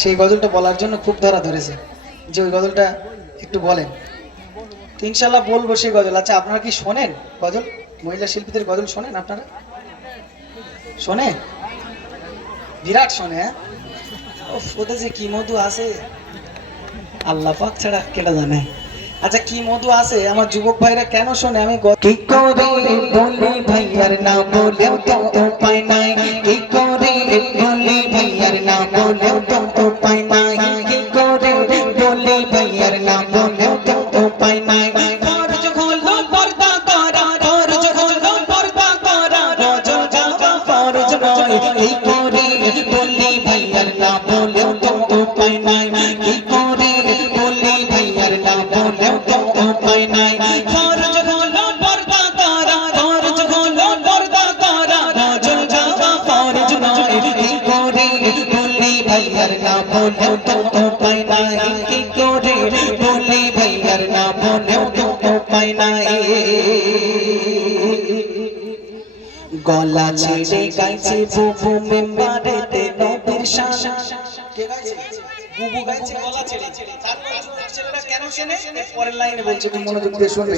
সেই গজলটা বলার জন্য খুব ধরা ধরেছে যে ওই গজলটা একটু বলেন। তো ইনশাল্লাহ বলবো সেই গজল। আচ্ছা আপনারা কি শোনেন গজল? মহিলা শিল্পীদের গজল শোনেন আপনারা? শোনে? বিরাট শোনে। হ্যাঁ, ওদের যে কি মধু আছে আল্লাহ পাক ছাড়া কেটা জানে। আচ্ছা কি মধু আছে আমার যুবক ভাইরা কেন শোনে আমি কি করে বলি ভাইয়ার না বলেও তো উপায় নাই, কি করে বলি ভাইয়ার না বলেও তো উপায় নাই, কি করে বলি ভাইয়ার না বলেও তো উপায় নাই। ফরজ হলো পর্দা করা, ফরজ হলো পর্দা করা, রজব যাওয়া ফরজ নয়, কি করে বলি ভাইয়ার না বলেও তো উপায় নাই, কি করে বলি ভাইয়ার না বলেও তো উপায় নাই। ফরজ হলো পর্দা করা, ফরজ হলো পর্দা করা, রজব যাওয়া ফরজ নয়, কি করে বলি ভাইয়ার না বলেও তো উপায় নাই, কি করে বলি ভাইয়ার না বলেও তো উপায় নাই। গলা ছেড়ে গাইছে বুবু মেম্বারেতে নবীর শান। কে গাইছে? বুবু গাইছে গলা ছেড়ে। তারপর যুবক ছেলেরা কেন শোনে? পরের লাইনে বলছে, তুমি মনোযোগ দিয়ে শুনবে।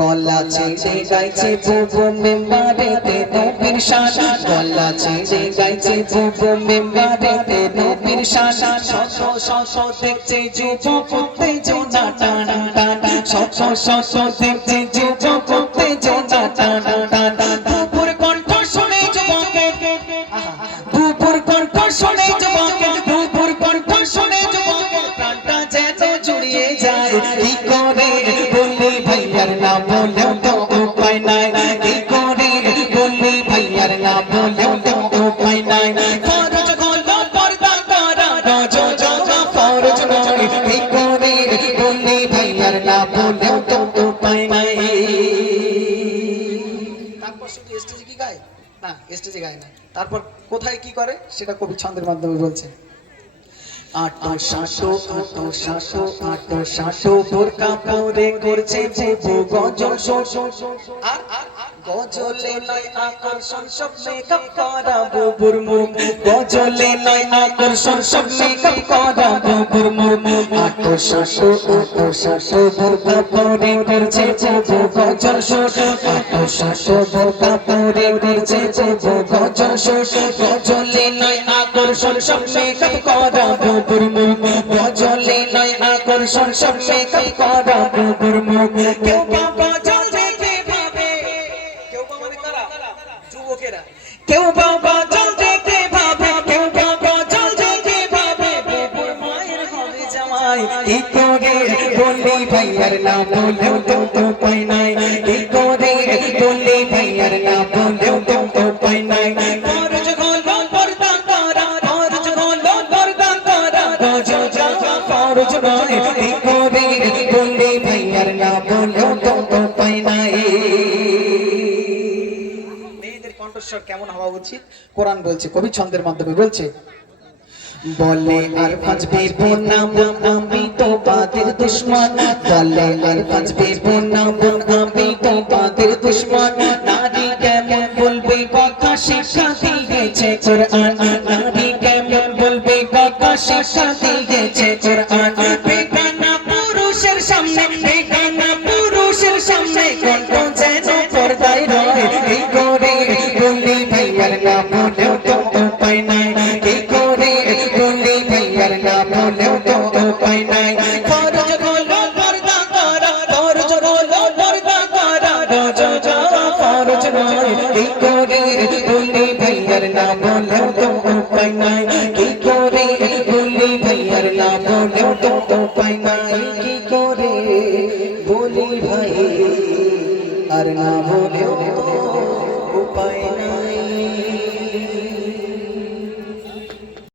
গলা ছেড়ে গাইছে বুবু মেম্বারেতে নবীর শান, গলা ছেড়ে গাইছে বুবু মেম্বারেতে নবীর শান। শত শত দেখছে যুবক উত্তেজনা টান টান, শত শত দেখছে যুবক উত্তেজনা টান টান। বুবুর কণ্ঠ শুনে যুবকের, বুবুর কণ্ঠ শুনে যুবকের, বুবুর কণ্ঠ শুনে যুবকের প্রাণটা যেন জুড়িয়ে যায়। কি করে বলি ভাইয়ার না বলেও তো উপায় নাই, কি করে বলি ভাইয়ার না বলেও তো উপায় নাই। ফরজ হলো পর্দা করা, রজব যাওয়া ফরজ নয়, কি করে বলি ভাইয়ার না বলেও তো উপায় নাই। তারপর শুধু স্টেজে কি গায়? না, স্টেজে গায় না। তারপর কোথায় কি করে সেটা কবি ছন্দের মাধ্যমে বলছে। আটো শাটো আটো শাটো আটো শাটো বোরকা পরে করছে বুবু গজল শো। আর গজলে নয় আকর্ষণ সব মেকআপ করা বুবুর মুখ, গজলে নয় আকর্ষণ সব মেকআপ করা বুবুর মুখ। আটো শাটো বোরকা পরে করছে বুবু গজল শো, আটো শাটো বোরকা পরে করছে বুবু গজল শো। গজলে নয় আকর্ষণ সব মেকআপ করা বুবুর মুখ, গজলে নয় আকর্ষণ সব মেকআপ করা বুবুর মুখ। কেউ বাবা জল দেখে ভাবে, কেউ বাবা মানে কারা? যুবকেরা। কেউ বাবা জল দেখে ভাবে, কেউ বাবা জল দেখে ভাবে বুবুর মায়ের হবে জামাই। কি করে বলি ভাইয়ার না বলেও তো উপায় নাই, কি করে বলি ভাইয়ার না বলেও তো উপায় নাই। ফরজ হলো পর্দা করা, ফরজ হলো পর্দা করা, রজব যাওয়া ফরজ নয়, কি করে বলি ভাইয়ার না বলেও তো উপায় নাই। মেয়েদের কণ্ঠস্বর কেমন হওয়া উচিত কোরআন বলছে, কবি ছন্দের মাধ্যমে বলছে। বলে আর বাঁচবে বোন না বোন আমি তো বাদের দুশ্মন, বলে আর বাঁচবে বোন না বোন আমি তো বাদের দুশ্মন। নারী কেমন বলবে কথা শিক্ষা দিয়েছে কোরআন, নারী কেমন বলবে কথা শিক্ষা দিয়েছে কোরআন। বেগানা পুরুষের সামনে, বেগানা পুরুষের সামনে কণ্ঠ যেন পর্দায় রয়। কি করে বলি ভাইয়ার না বলেও তো উপায় নাই, কি করে বলি ভাইয়ার না বলেও তো উপায় নাই। ফরজ হলো পর্দা করা, ফরজ হলো পর্দা করা, রজব যাওয়া ফরজ নয়, কি করে বলি ভাইয়ার না বলেও তো উপায় নাই, কি করে বলি ভাইয়ার না বলেও তো উপায় নাই, কি করে বলি ভাই আর না বলেও